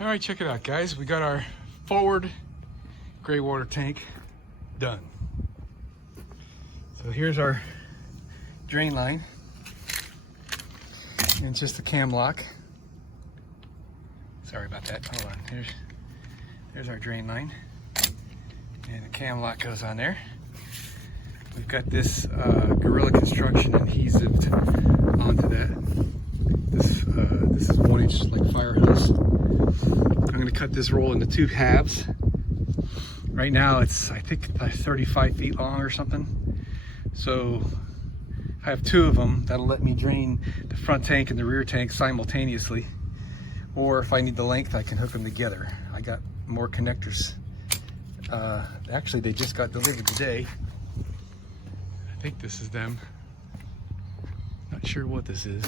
All right, check it out, guys. We got our forward gray water tank done. So here's our drain line, and it's just a cam lock. Sorry about that. Hold on. Here's our drain line, and the cam lock goes on there. We've got this Gorilla Construction adhesive onto that. This is 1-inch like fire hose. I'm going to cut this roll into 2 halves. Right now it's, I think, 35 feet long or something. So I have 2 of them. That'll let me drain the front tank and the rear tank simultaneously. Or if I need the length, I can hook them together. I got more connectors. Actually, they just got delivered today. I think this is them. Not sure what this is.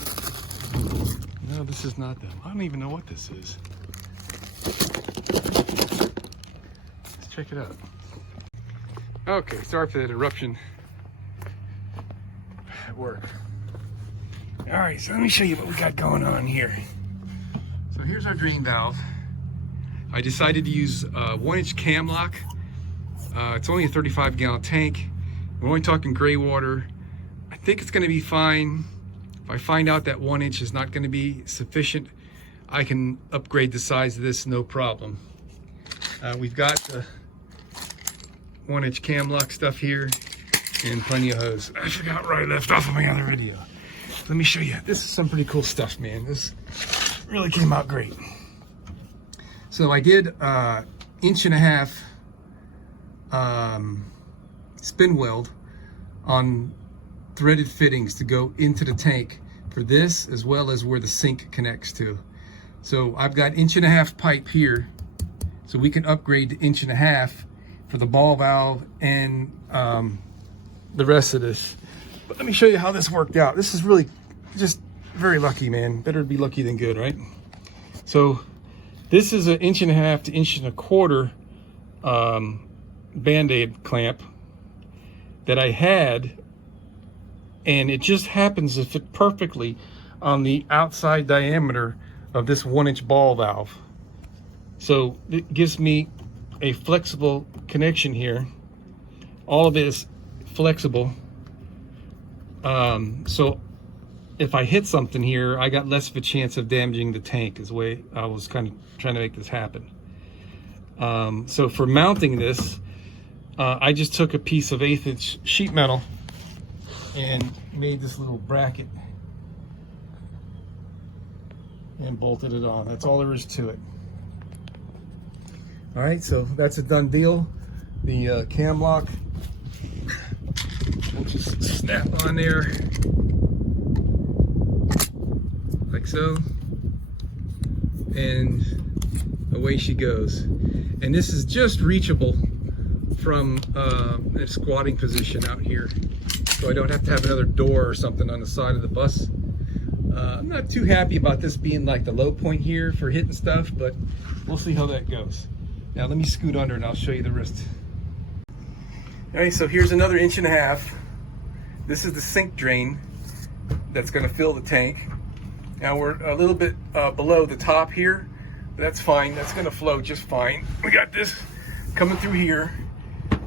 No, this is not them. I don't even know what this is. Let's check it out. Okay, sorry for that interruption at work. All right, so let me show you what we got going on here. So here's our drain valve. I decided to use a 1-inch cam lock. It's only a 35-gallon tank. We're only talking gray water. I think it's going to be fine. If I find out that 1 inch is not going to be sufficient, I can upgrade the size of this, no problem. We've got the 1-inch cam lock stuff here and plenty of hose. I forgot where I left off of my other video. Let me show you. This is some pretty cool stuff, man. This really came out great. So I did 1.5 inch spin weld on threaded fittings to go into the tank for this, as well as where the sink connects to. So I've got 1.5 inch pipe here, so we can upgrade to 1.5 inch for the ball valve and the rest of this. But let me show you how this worked out. This is really just very lucky, man. Better be lucky than good, right? So this is an 1.5 to 1.25 inch Band-Aid clamp that I had, and it just happens to fit perfectly on the outside diameter of this 1-inch ball valve. So it gives me a flexible connection here. All of it is flexible. So if I hit something here, I got less of a chance of damaging the tank, is the way I was kind of trying to make this happen. So for mounting this, I just took a piece of 1/8 inch sheet metal and made this little bracket and bolted it on. That's all there is to it. All right, so that's a done deal. The cam lock will just snap on there like so, and away she goes. And this is just reachable from a squatting position out here, so I don't have to have another door or something on the side of the bus. I'm not too happy about this being like the low point here for hitting stuff, but we'll see how that goes. Now let me scoot under and I'll show you the rest. All right, so here's another 1.5 inch. This is the sink drain that's going to fill the tank. Now we're a little bit below the top here, but that's fine. That's going to flow just fine. We got this coming through here.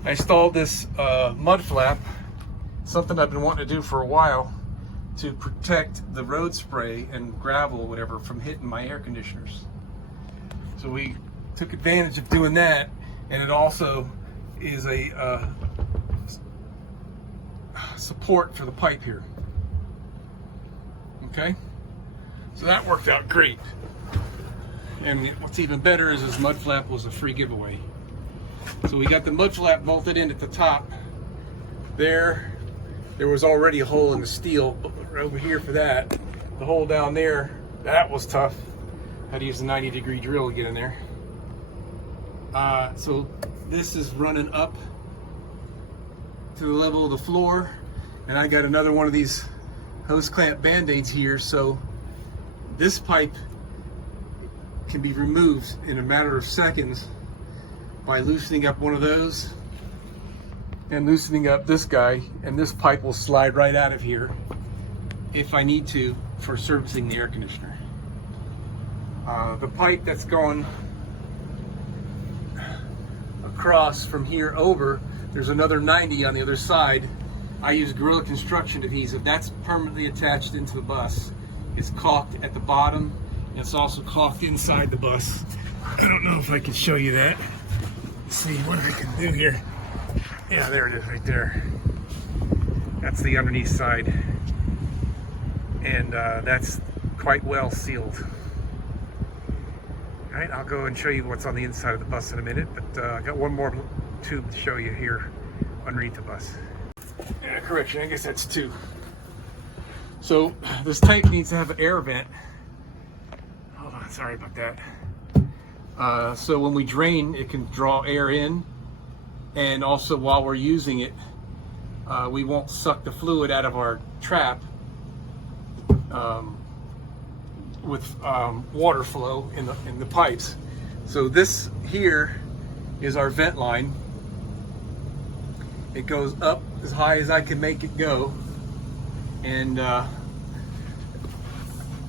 I installed this mud flap, something I've been wanting to do for a while, to protect the road spray and gravel, whatever, from hitting my air conditioners. So we took advantage of doing that, and it also is a support for the pipe here. Okay, so that worked out great. And what's even better is this mud flap was a free giveaway. So we got the mud flap bolted in at the top. There was already a hole in the steel, but right over here for that. The hole down there, that was tough. Had to use a 90-degree drill to get in there. So this is running up to the level of the floor, and I got another one of these hose clamp band-aids here, so this pipe can be removed in a matter of seconds by loosening up one of those and loosening up this guy, and this pipe will slide right out of here if I need to for servicing the air conditioner. The pipe that's going across from here over, there's another 90 on the other side. I use Gorilla Construction adhesive. That's permanently attached into the bus. It's caulked at the bottom, and it's also caulked inside the bus. I don't know if I can show you that. Let's see what I can do here. Yeah, there it is right there. That's the underneath side. And that's quite well sealed. All right, I'll go and show you what's on the inside of the bus in a minute, but I got one more tube to show you here underneath the bus. Correction, I guess that's 2. So this tank needs to have an air vent. Hold on, sorry about that. So when we drain, it can draw air in, and also while we're using it, we won't suck the fluid out of our trap with water flow in the pipes. So this here is our vent line. It goes up as high as I can make it go, and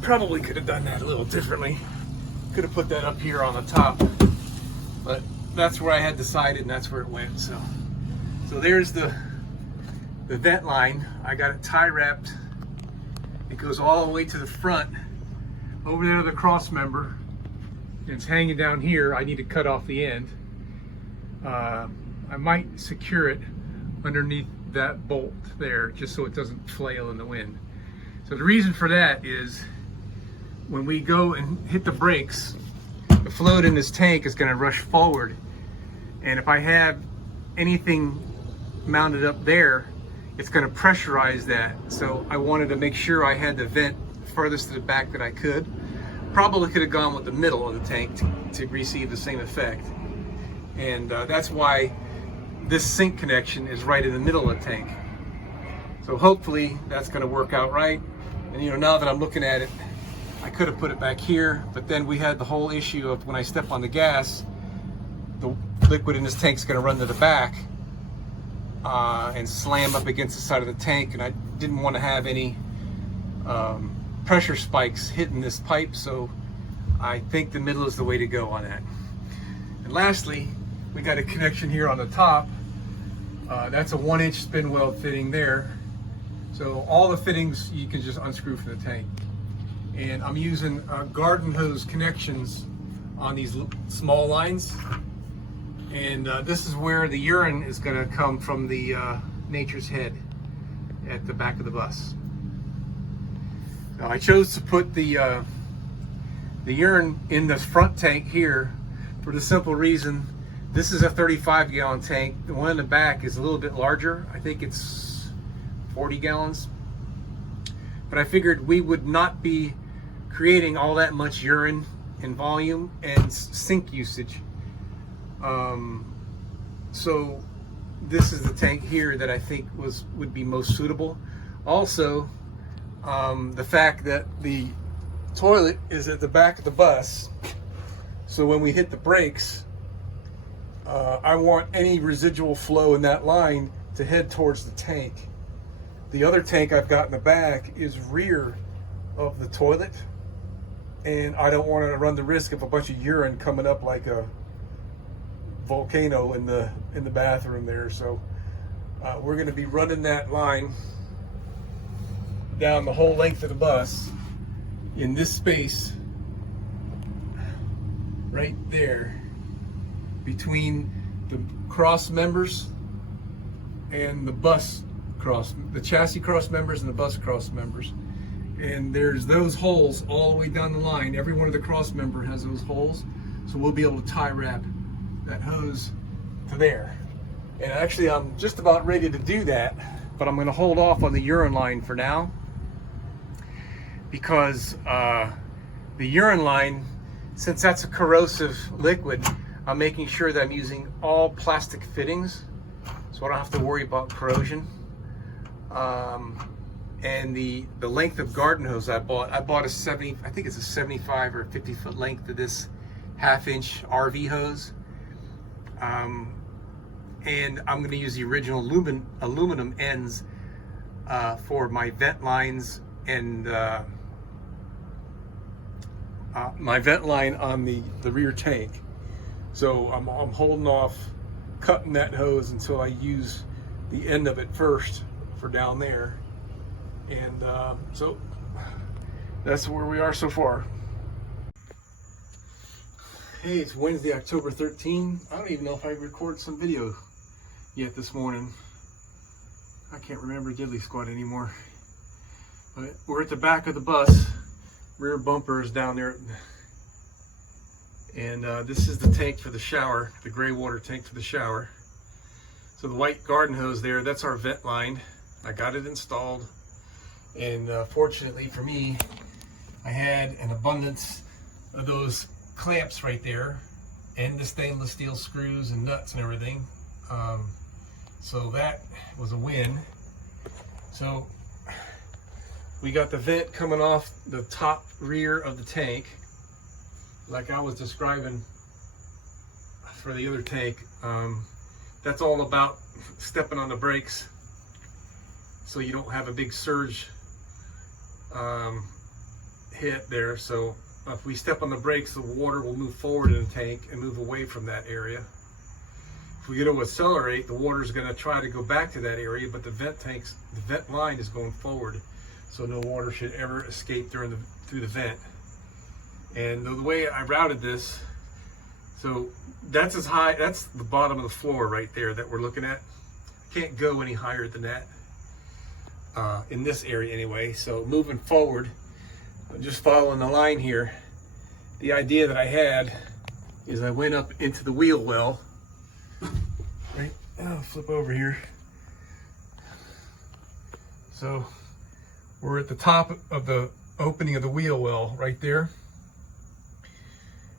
probably could have done that a little differently. Could have put that up here on the top, but that's where I had decided, and that's where it went. So there's the vent line. I got it tie wrapped. It goes all the way to the front over there to the cross member. It's hanging down here. I need to cut off the end. I might secure it underneath that bolt there, just so it doesn't flail in the wind. So the reason for that is when we go and hit the brakes, the fluid in this tank is going to rush forward, and if I have anything mounted up there, it's going to pressurize that. So I wanted to make sure I had the vent furthest to the back that I could. Probably could have gone with the middle of the tank to receive the same effect, and that's why this sink connection is right in the middle of the tank. So hopefully that's going to work out right. And now that I'm looking at it, I could have put it back here, but then we had the whole issue of when I step on the gas, the liquid in this tank is going to run to the back and slam up against the side of the tank, and I didn't want to have any pressure spikes hitting this pipe, so I think the middle is the way to go on that. And lastly, we got a connection here on the top. That's a 1-inch spin weld fitting there. So all the fittings you can just unscrew from the tank. And I'm using garden hose connections on these small lines. And this is where the urine is going to come from the Nature's Head at the back of the bus. Now I chose to put the urine in the front tank here for the simple reason this is a 35-gallon tank. The one in the back is a little bit larger. I think it's 40 gallons. But I figured we would not be creating all that much urine in volume and sink usage. So this is the tank here that I think would be most suitable. Also, the fact that the toilet is at the back of the bus, so when we hit the brakes, I want any residual flow in that line to head towards the tank. The other tank I've got in the back is rear of the toilet, and I don't want to run the risk of a bunch of urine coming up like a volcano in the bathroom there. So we're going to be running that line down the whole length of the bus in this space right there between the cross members and the bus cross, the chassis cross members and the bus cross members. And there's those holes all the way down the line. Every one of the cross member has those holes, so we'll be able to tie wrap that hose to there. And actually I'm just about ready to do that, but I'm going to hold off on the urine line for now, because the urine line, since that's a corrosive liquid, I'm making sure that I'm using all plastic fittings so I don't have to worry about corrosion. And the length of garden hose I bought a 70, I think it's a 75 or 50 foot length of this 1/2-inch RV hose. And I'm going to use the original aluminum ends for my vent lines and my vent line on the rear tank. So I'm holding off cutting that hose until I use the end of it first for down there. And so that's where we are so far. Hey, it's Wednesday, October 13. I don't even know if I recorded some video yet this morning. I can't remember diddly squat anymore. But we're at the back of the bus. Rear bumper is down there. And this is the tank for the shower, the gray water tank for the shower. So the white garden hose there, that's our vent line. I got it installed. And fortunately for me, I had an abundance of those clamps right there and the stainless steel screws and nuts and everything. So that was a win. So we got the vent coming off the top rear of the tank, like I was describing for the other tank. That's all about stepping on the brakes so you don't have a big surge hit there. So if we step on the brakes, the water will move forward in the tank and move away from that area. If we go to accelerate, the water is going to try to go back to that area, but the vent line is going forward, so no water should ever escape through the vent. And the way I routed this, so that's as high, that's the bottom of the floor right there that we're looking at. Can't go any higher than that in this area anyway. So moving forward, just following the line here, the idea that I had is I went up into the wheel well. Right, I'll flip over here. So we're at the top of the opening of the wheel well right there.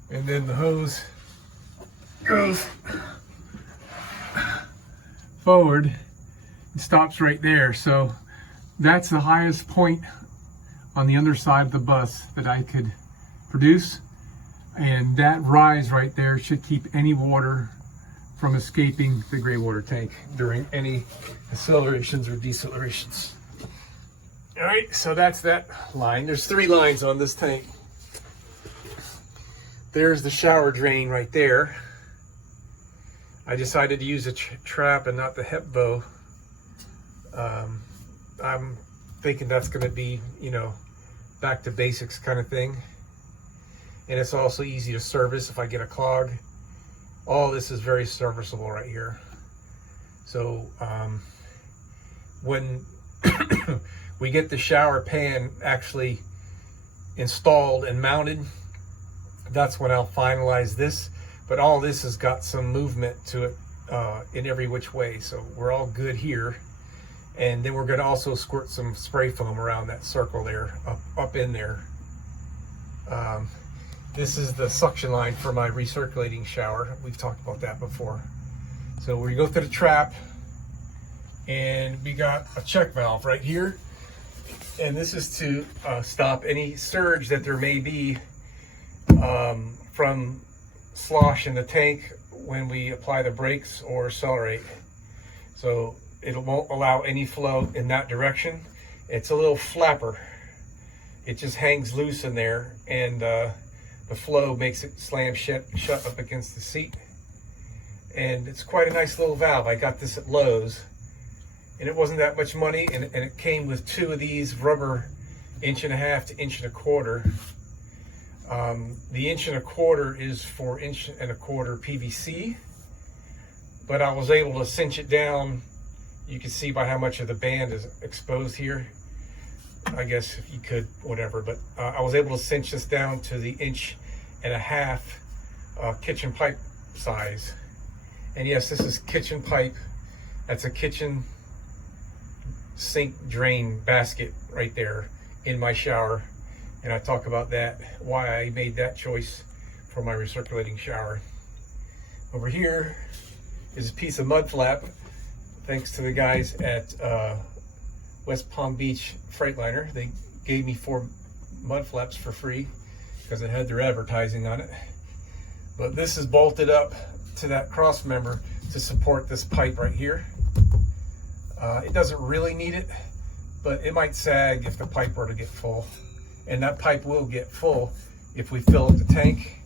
And then the hose goes forward and stops right there. So that's the highest point on the underside of the bus that I could produce. And that rise right there should keep any water from escaping the gray water tank during any accelerations or decelerations. All right, so that's that line. There's 3 lines on this tank. There's the shower drain right there. I decided to use a trap and not the hep bow. I'm thinking that's going to be, you know, back to basics kind of thing. And it's also easy to service if I get a clog. All this is very serviceable right here. So when we get the shower pan actually installed and mounted, that's when I'll finalize this. But all this has got some movement to it in every which way. So we're all good here. And then we're going to also squirt some spray foam around that circle there, up in there. This is the suction line for my recirculating shower. We've talked about that before. So we go through the trap, and we got a check valve right here. And this is to stop any surge that there may be from slosh in the tank when we apply the brakes or accelerate. So it won't allow any flow in that direction. It's a little flapper. It just hangs loose in there, and the flow makes it slam shut up against the seat. And it's quite a nice little valve. I got this at Lowe's, and it wasn't that much money, and it came with 2 of these rubber 1.5 to 1.25 inch. The 1.25 inch is for 1.25 inch PVC, but I was able to cinch it down. You can see by how much of the band is exposed here. I guess if you could, whatever, but I was able to cinch this down to the 1.5 inch kitchen pipe size. And yes, this is kitchen pipe. That's a kitchen sink drain basket right there in my shower. And I talk about that, why I made that choice for my recirculating shower. Over here is a piece of mud flap, thanks to the guys at West Palm Beach Freightliner. They gave me 4 mud flaps for free because it had their advertising on it. But this is bolted up to that cross member to support this pipe right here. It doesn't really need it, but it might sag if the pipe were to get full. And that pipe will get full if we fill up the tank,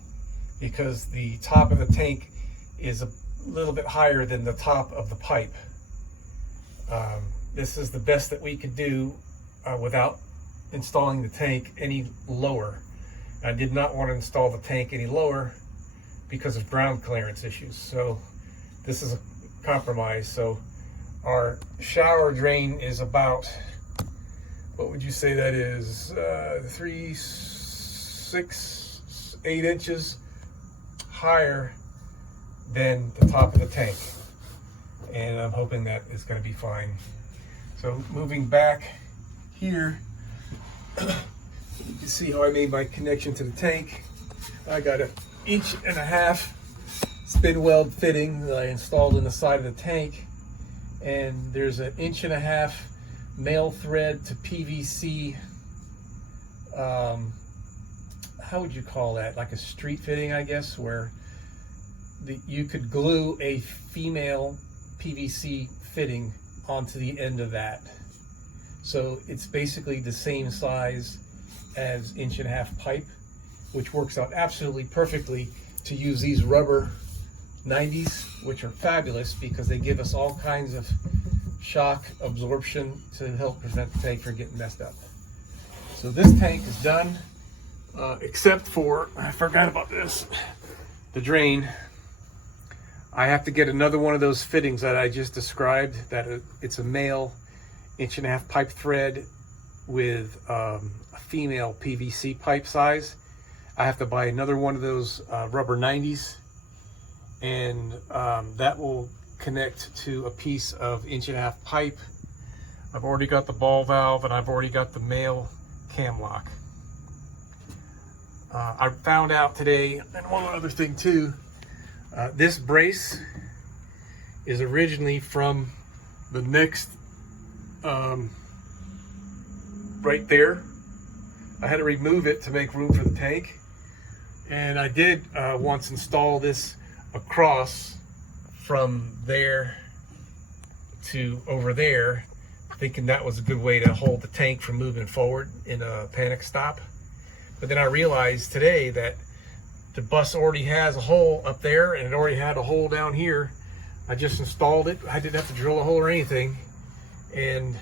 because the top of the tank is a little bit higher than the top of the pipe. This is the best that we could do without installing the tank any lower. I did not want to install the tank any lower because of ground clearance issues. So this is a compromise. So our shower drain is about, what would you say that is? 3, 6, 8 inches higher than the top of the tank. And I'm hoping that is going to be fine. So moving back here, you can see how I made my connection to the tank. I got an 1.5 inch spin weld fitting that I installed in the side of the tank, and there's an 1.5 inch male thread to PVC. How would you call that? Like a street fitting, I guess, where you could glue a female PVC fitting onto the end of that. So it's basically the same size as 1.5 inch pipe, which works out absolutely perfectly to use these rubber 90s, which are fabulous because they give us all kinds of shock absorption to help prevent the tank from getting messed up. So this tank is done, except for, I forgot about this, the drain. I have to get another one of those fittings that I just described, that it's a male 1.5 inch pipe thread with a female PVC pipe size. I have to buy another one of those rubber 90s, and that will connect to a piece of 1.5 inch pipe. I've already got the ball valve, and I've already got the male cam lock. I found out today, and one other thing too, this brace is originally from the next, right there. I had to remove it to make room for the tank. And I did once install this across from there to over there, thinking that was a good way to hold the tank from moving forward in a panic stop. But then I realized today that the bus already has a hole up there, and it already had a hole down here. I just installed it. I didn't have to drill a hole or anything. And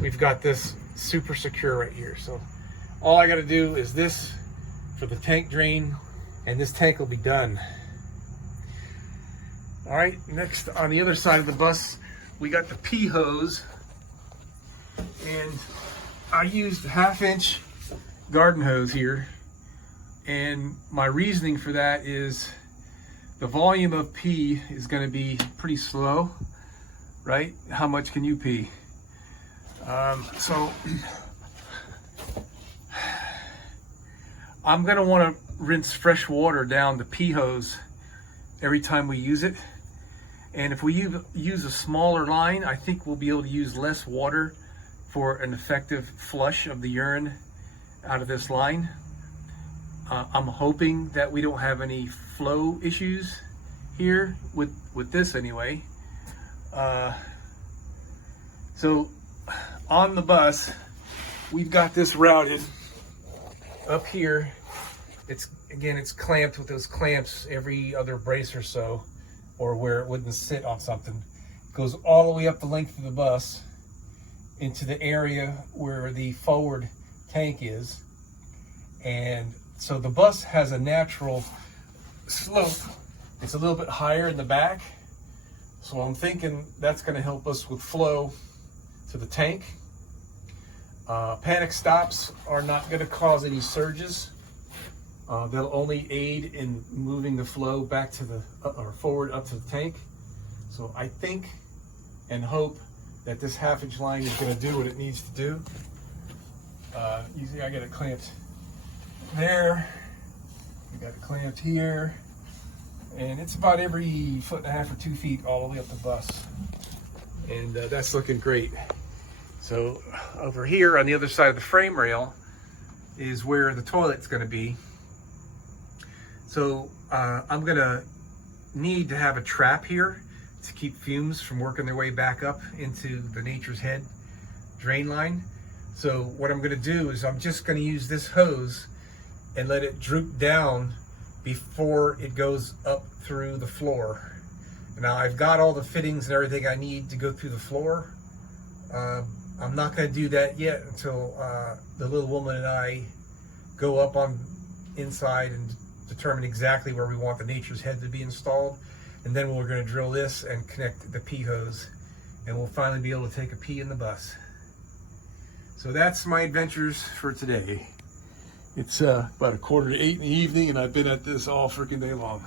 we've got this super secure right here. So all I got to do is this for the tank drain, and this tank will be done. All right, next on the other side of the bus, we got the P hose, and I used 1/2 inch garden hose here. And my reasoning for that is the volume of pee is going to be pretty slow, right? How much can you pee? So I'm going to want to rinse fresh water down the pee hose every time we use it. And if we use a smaller line, I think we'll be able to use less water for an effective flush of the urine out of this line. I'm hoping that we don't have any flow issues here with this anyway. So on the bus, we've got this routed up here. It's clamped with those clamps every other brace or so, or where it wouldn't sit on something. It goes all the way up the length of the bus into the area where the forward tank is. And so the bus has a natural slope. It's a little bit higher in the back. So I'm thinking that's going to help us with flow to the tank. Panic stops are not going to cause any surges. They'll only aid in moving the flow back to the, or forward up to the tank. So I think and hope that this 1/2 inch line is going to do what it needs to do. You see I got it clamped there. We got it clamped here. And it's about every 1.5 or 2 feet all the way up the bus. And that's looking great. So over here on the other side of the frame rail is where the toilet's going to be. So I'm going to need to have a trap here to keep fumes from working their way back up into the Nature's Head drain line. So what I'm going to do is I'm just going to use this hose and let it droop down before it goes up through the floor. Now I've got all the fittings and everything I need to go through the floor. I'm not going to do that yet until the little woman and I go up on inside and determine exactly where we want the nature's head to be installed. And then we're going to drill this and connect the pee hose, and we'll finally be able to take a pee in the bus. So that's my adventures for today. It's about 7:45 in the evening, and I've been at this all freaking day long.